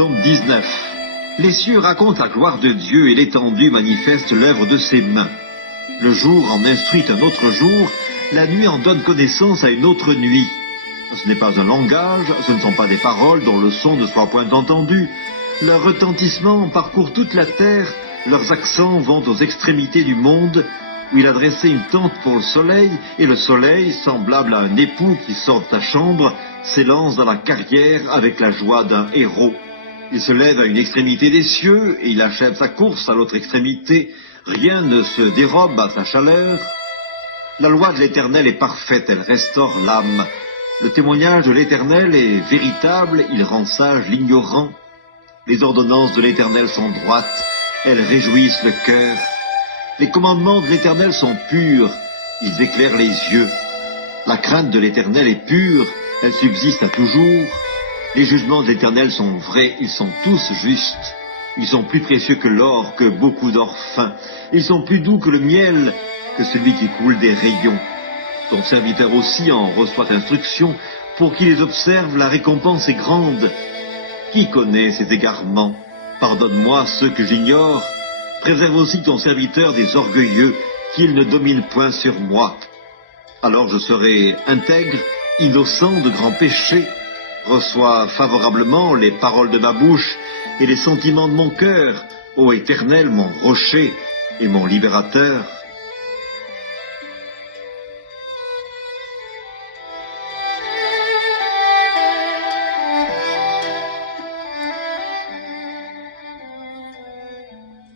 psaume 19. Les cieux racontent la gloire de Dieu et l'étendue manifeste l'œuvre de ses mains. Le jour en instruit un autre jour, la nuit en donne connaissance à une autre nuit. Ce n'est pas un langage, ce ne sont pas des paroles dont le son ne soit point entendu. Leur retentissement parcourt toute la terre, leurs accents vont aux extrémités du monde, où il a dressé une tente pour le soleil, et le soleil, semblable à un époux qui sort de sa chambre, s'élance dans la carrière avec la joie d'un héros. Il se lève à une extrémité des cieux, et il achève sa course à l'autre extrémité. Rien ne se dérobe à sa chaleur. La loi de l'Éternel est parfaite, elle restaure l'âme. Le témoignage de l'Éternel est véritable, il rend sage l'ignorant. Les ordonnances de l'Éternel sont droites, elles réjouissent le cœur. Les commandements de l'Éternel sont purs, ils éclairent les yeux. La crainte de l'Éternel est pure, elle subsiste à toujours. Les jugements de l'Éternel sont vrais, ils sont tous justes. Ils sont plus précieux que l'or, que beaucoup d'or fin. Ils sont plus doux que le miel, que celui qui coule des rayons. Ton serviteur aussi en reçoit instruction. Pour qui les observe, la récompense est grande. Qui connaît ces égarements? Pardonne-moi ceux que j'ignore. Préserve aussi ton serviteur des orgueilleux, qu'il ne domine point sur moi. Alors je serai intègre, innocent de grands péchés. Reçois favorablement les paroles de ma bouche et les sentiments de mon cœur, ô Éternel, mon rocher et mon libérateur.